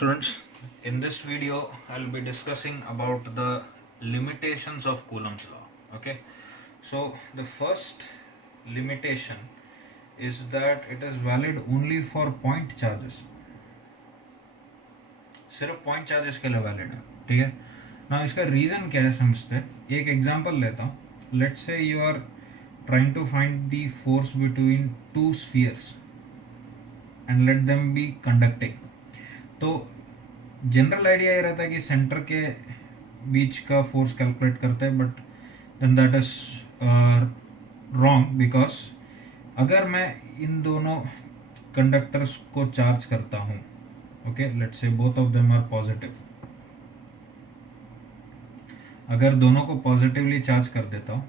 Students, in this video I'll be discussing about the limitations of Coulomb's law. Okay, so the first limitation is that it is valid only for point charges. सिर्फ point charges के लिए valid है. ठीक है ना. इसका reason क्या है समझते हैं. एक एग्जांपल लेता हूँ. Let's say you are trying to find the force between two spheres and let them be conducting. तो जनरल आइडिया ये रहता है कि सेंटर के बीच का फोर्स कैलकुलेट करते हैं, but then that is wrong because अगर मैं इन दोनों कंडक्टर्स को चार्ज करता हूँ, okay, let's say both of them are positive. अगर दोनों को पॉजिटिवली चार्ज कर देता हूँ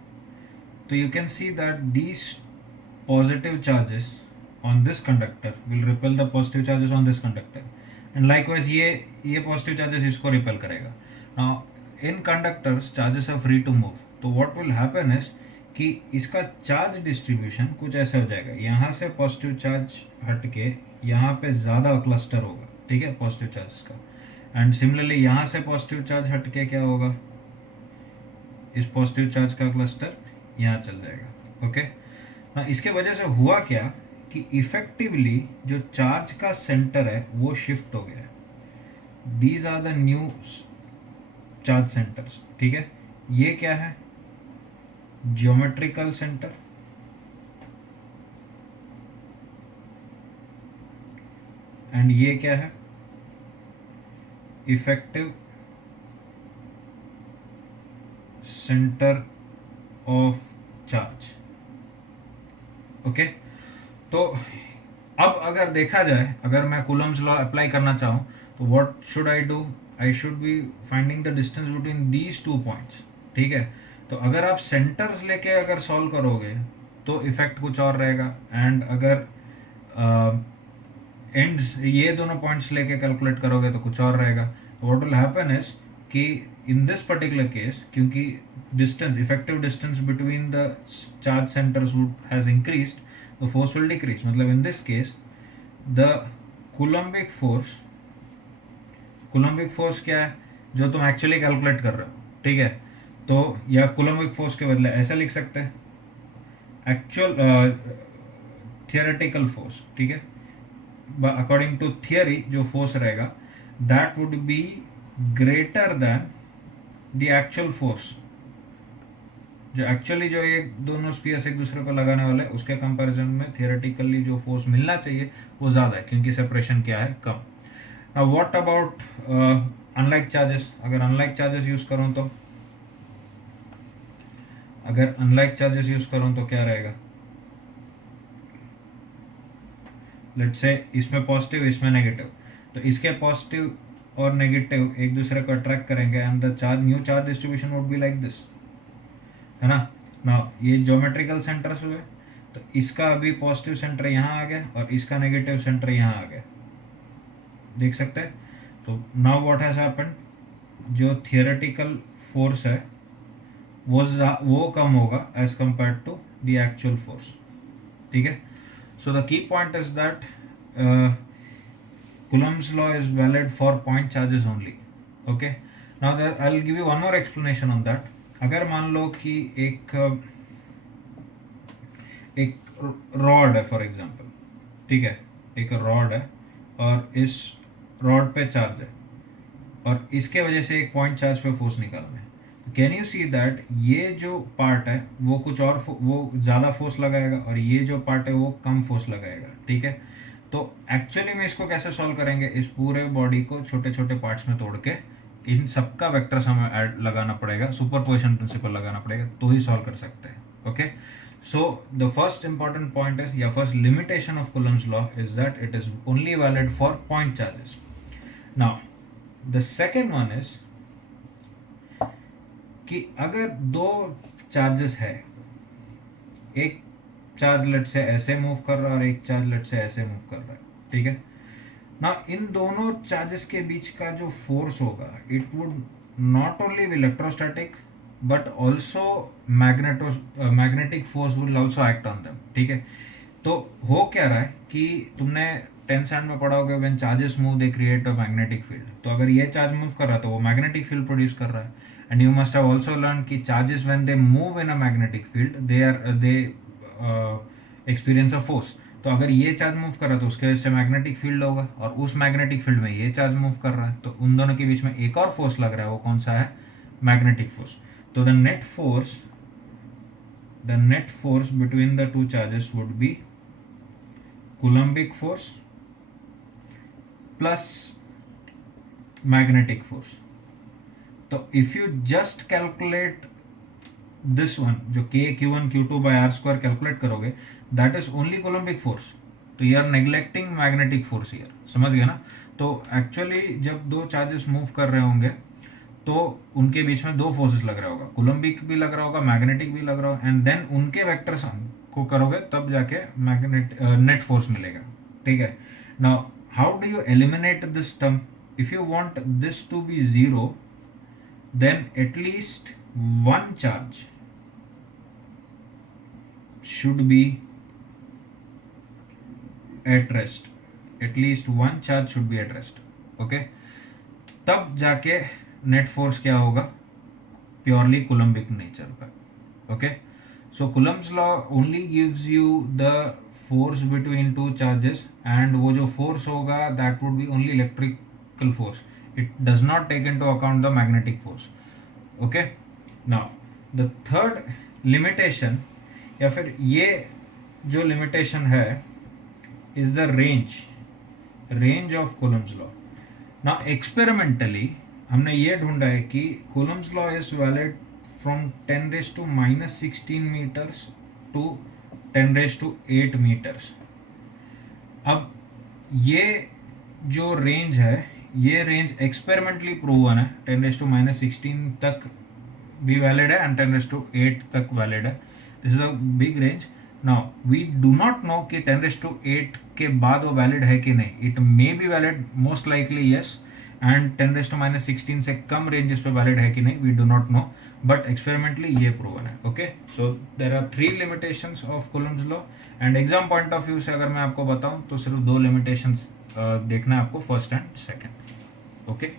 तो you can see that these positive charges on this conductor will repel the positive charges on this conductor, and likewise ये पॉजिटिव चार्जेस इसको repel करेगा. Now in conductors charges are free to move. तो what will happen is कि इसका charge distribution कुछ ऐसा हो जाएगा. यहाँ से पॉजिटिव चार्ज हट के यहाँ पे ज़्यादा क्लस्टर होगा. ठीक है, पॉजिटिव चार्जेस का. एंड सिमिलरली यहाँ से पॉजिटिव चार्ज हट के क्या होगा, इस पॉजिटिव चार्ज का क्लस्टर यहाँ चल जाएगा. ओके ना. इसके वजह से हुआ क्या कि इफेक्टिवली जो चार्ज का सेंटर है वो शिफ्ट हो गया. These are the new charge centres. ठीक है, ये क्या है, ज्योमेट्रिकल सेंटर, एंड ये क्या है, effective centre of charge. Okay, तो अब अगर देखा जाए, अगर मैं कूलम्स लॉ अप्लाई करना चाहूँ तो what should I do. I should be finding the distance between these two points. ठीक है, तो अगर आप सेंटर्स लेके अगर सॉल्व करोगे तो इफेक्ट कुछ और रहेगा, एंड अगर एंड्स ये दोनों पॉइंट्स लेके कैलकुलेट करोगे तो कुछ और रहेगा. व्हाट विल हैपन इज कि इन दिस पर्टिकुलर केस, क्योंकि distance, effective distance between the charge centres has increased, the force will decrease. मतलब in this case the coulombic force क्या है जो तुम एक्चुअली कैलकुलेट कर रहे हो. ठीक है, तो या coulombic force के बदले ऐसा लिख सकते हैं, एक्चुअल थियोरेटिकल फोर्स. ठीक है, अकॉर्डिंग टू थियोरी जो फोर्स रहेगा that would be greater than the actual force. जो एक्चुअली जो ये दोनों स्फीयर्स एक दूसरे को लगाने वाले उसके कंपैरिजन में थियोरेटिकली जो फोर्स मिलना चाहिए वो ज़्यादा है, क्योंकि सेपरेशन क्या है, come. Now what about unlike charges. अगर अनलाइक चार्जेस यूज करूँ तो, अगर अनलाइक चार्जेस यूज करूँ तो क्या रहेगा. लेट्स से इसमें पॉजिटिव, इसमें नेगेटिव, तो इसके पॉजिटिव और नेगेटिव एक दूसरे को अट्रैक्ट करेंगे and the charge, new charge distribution would be like this, है ना. ना ये ज्योमेट्रिकल सेंटर्स हुए, तो इसका अभी पॉजिटिव सेंटर यहाँ आ गया और इसका नेगेटिव सेंटर यहाँ आ गया. देख सकते हैं. तो नाउ व्हाट हैज हैपेंड, जो थियोरेटिकल फोर्स है वो कम होगा as compare to the actual force. ठीक है, so the key point is that Coulomb's law is valid for point charges only. Okay, now I will give you one more explanation on that. अगर मान लो कि एक rod है for example. ठीक है, एक रॉड है और इस रॉड पे चार्ज है और इसके वजह से एक पॉइंट चार्ज पे फोर्स निकालना है. कैन यू सी दैट ये जो पार्ट है वो कुछ और वो ज़्यादा फोर्स लगाएगा और ये जो पार्ट है वो कम फोर्स लगाएगा. ठीक है, तो एक्चुअली में इसको कैसे सॉल्व करेंगे, इस पूरे बॉडी को छोटे छोटे पार्ट्स में तोड़ के इन सबका वेक्टर्स हमें ऐड लगाना पड़ेगा, सुपरपोजिशन प्रिंसिपल लगाना पड़ेगा, तो ही सॉल्व कर सकते हैं. Okay, so the first important point is, या first limitation of Coulomb's law is that it is only valid for point charges. Now the second one is कि अगर दो चार्जेस है, एक चार्ज लेट से ऐसे मूव कर रहा है और एक चार्ज लेट से ऐसे मूव कर रहा है. ठीक है ना, इन दोनों चार्जेस के बीच का जो फोर्स होगा it would not only be electrostatic but also magnetic force will also act on them. ठीक है, तो हो क्या रहा है कि तुमने टेंथ स्टैंडर्ड में पढ़ा होगा, when charges move they create a magnetic field. तो अगर ये चार्ज मूव कर रहा है तो वो मैग्नेटिक फील्ड प्रोड्यूस कर रहा है। And you must have also learn कि charges when they move in a magnetic field they experience a force. तो अगर ये चार्ज मूव कर रहा है तो उसके वजह से मैग्नेटिक फील्ड होगा, और उस मैग्नेटिक फील्ड में ये चार्ज मूव कर रहा है, तो उन दोनों के बीच में एक और फोर्स लग रहा है, वो कौन सा है? Magnetic force. तो the net force between the two charges would be Coulombic force plus magnetic force. तो if you just calculate this one, जो k q1 q2 by r square calculate करोगे, that is only Coulombic force. तो you are neglecting magnetic force here. समझ गए ना? तो actually जब दो चार्जेस मूव कर रहे होंगे तो उनके बीच में दो फोर्सेस लग रहा होगा, कोलम्बिक भी लग रहा होगा, मैग्नेटिक भी लग रहा होगा, एंड देन उनके वेक्टर सम को करोगे तब जाके नेट फोर्स मिलेगा। ठीक है। Now how do you eliminate this term? If you want this to be zero, then at least one charge should be at rest. At least one charge should be at rest. Okay, तब जाके net force क्या होगा? Purely Coulombic nature का। Okay, so Coulomb's law only gives you the force between two charges, and वो जो force होगा that would be only electrical force, it does not take into account the magnetic force. Okay, now the third limitation, या फिर ये जो limitation है, is the range of Coulomb's law. Now experimentally हमने ये ढूंढा है कि Coulomb's law is valid from 10⁻⁻16 metres to 10⁸ metres. अब ये जो रेंज है, ये रेंज एक्सपेरिमेंटली प्रूवन है, 10⁻16 तक भी वैलिड है एंड 10⁸ तक वैलिड है। This is a big range. Now we do not know कि 10⁸ के बाद वो वैलिड है कि नहीं। It may be valid, most likely yes, and 10⁻16 से कम रेंजेस पे वैलिड है कि नहीं, we do not know, but experimentally ये प्रूवन है। Okay, so there are 3 limitations of Coulomb's law, and exam point of view से अगर मैं आपको बताऊं तो सिर्फ 2 लिमिटेशंस देखना है आपको, फर्स्ट एंड सेकंड। ओके।